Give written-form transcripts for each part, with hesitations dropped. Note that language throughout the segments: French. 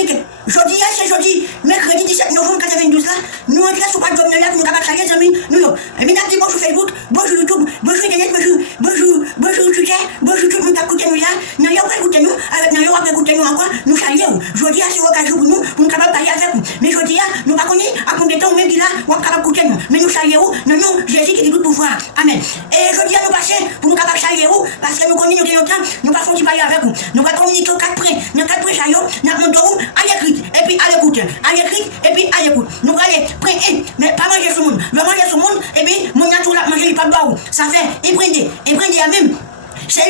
communiquer. Jeudi, c'est jeudi, mercredi 17 novembre 92 là, nous entrons sur pas de job là, nous capables de changer les amis, nous yo. Et puis nous bonjour Facebook, bonjour YouTube, bonjour Internet, bonjour Twitter, bonjour tout le monde qui écoute nous là, nous yo pas écouter nous, avec nous yo pas écouter nous encore, nous saluons. Jeudi c'est l'occasion pour nous, pour nous capables de parler avec vous. Mais jeudi nous pas connaît à combien de temps même qui là, on capable d'écouter nous. Mais nous saluons, nous Jésus qui dit tout pouvoir. Amen. Et jeudi nous passer pour nous capables de saluer parce que nous connaissons nous longtemps, nous pas font parler avec vous. Nous va communiquer aux 4 près, dans 4 près chaillot, nous avons à l'écrit et puis à l'écoute, à l'écrit et puis à l'écoute. Nous allons près mais pas manger sur le monde. Le manger sur le monde et puis mon nature là manger pas de barou. Ça fait éprendre à même. C'est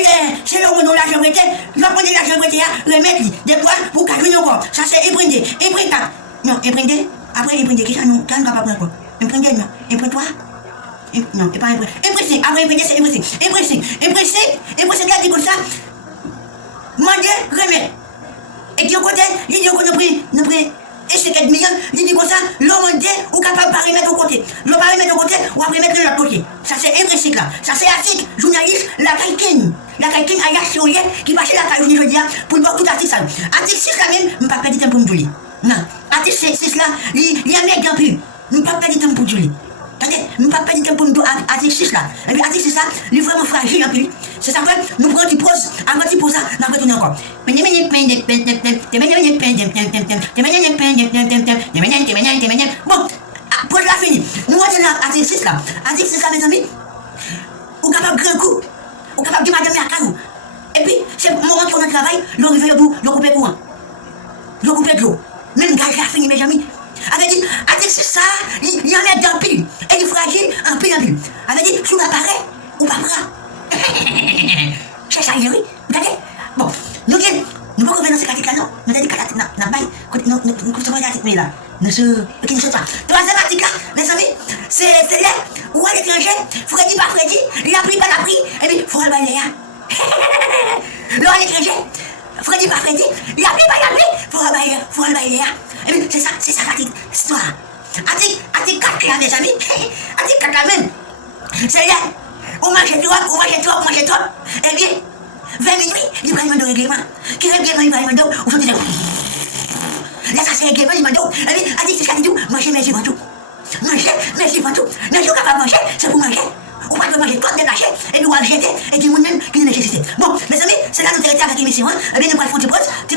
le moment où l'argent prêté, je vais prendre l'argent prêté, remettre des poids pour qu'elle encore. Ça c'est éprendre. Non, éprendre. Après éprendre, qui ça nous pas prendre quoi? Éprendre non, éprendre toi. Non, et pas éprendre. Épressé, après éprendre c'est épressé là dit comme ça. Manger, remettre. Et qui au côté, il dit qu'on nous pris et c'est 4 millions, il dit comme ça, l'homme dit, ou capable de remettre au côté. L'homme va remettre au côté, ou après mettre de l'autre côté. Ça c'est épressé là. Ça c'est article, journaliste, la Kaikin. La Kaikin a yaché qui passe la caille aujourd'hui pour voir tout article ça. Article 6 là même, je ne vais pas perdre de temps pour nous jouer. Non, article 6 là, il y a un mec qui a plus. Je ne vais pas perdre de temps pour jouer. Attendez, nous ne pouvons pas perdre de temps pour nous jouer article 6 là. Et puis article 6 là, il est vraiment fragile un peu. C'est ça que nous prenons une pause, avant de poser, nous allons retourner encore. Bon, pause la fini. Nous retenons l'article 6 là. Article 6 là, mes amis, vous êtes capable de grand coup. Vous êtes capable de madame à carreau. Et puis, c'est le moment où on travaille, le rivière bout, le couper courant. Le couper de l'eau. Même gaz a fini, mes amis. Avait dit, article 6 ça, il y en a d'un pile. Et il est fragile, un pile. Avait dit, sous l'appareil, ou pas bras. C'est ça, oui. Regardez. Bon, nous pouvons revenir dans ce cas-là, non? Nous avons dit que nous sommes là. Nous sommes pas. Troisième article, mes amis, c'est là où à l'étranger, Freddy par Freddy, il a pris pas la pris, et puis il faut le balayer. Là à l'étranger, Freddy par Freddy, il a pris pas la pris, faut le balayer. Et puis c'est ça l'article, histoire. Article 4 là, mes amis, article 4 là même, c'est là. On mange trop. Eh bien, 20 minutes, il va demander au règlement. Quel règlement il va demander? Ou faut dire. Là, ça c'est règlement, il va demander. Eh bien, a dit, c'est ça dit tout. Manger, mais c'est tout. Manger, mais c'est pas tout. Mais je suis capable de manger, c'est pour manger. Ou pas de manger, toi, de lâcher, et puis on va jeter, et puis nous-mêmes, qui nous nécessite. Bon, mes amis, c'est là notre héritier avec l'émission. Eh bien, nous allons faire des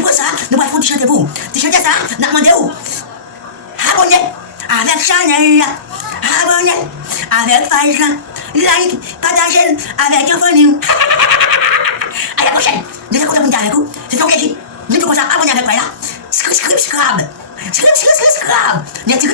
poses ça, nous allons faire du chanter pour vous. Tu chanter ça, nous demandez où? Abonnez avec Chanel, abonnez avec Fajlan. Like, partagez avec un famille. À la prochaine. Nous sommes contents avec vous. C'est ton équipe. Nous sommes comme ça, abonnez avec moi là. Scrab. Merci.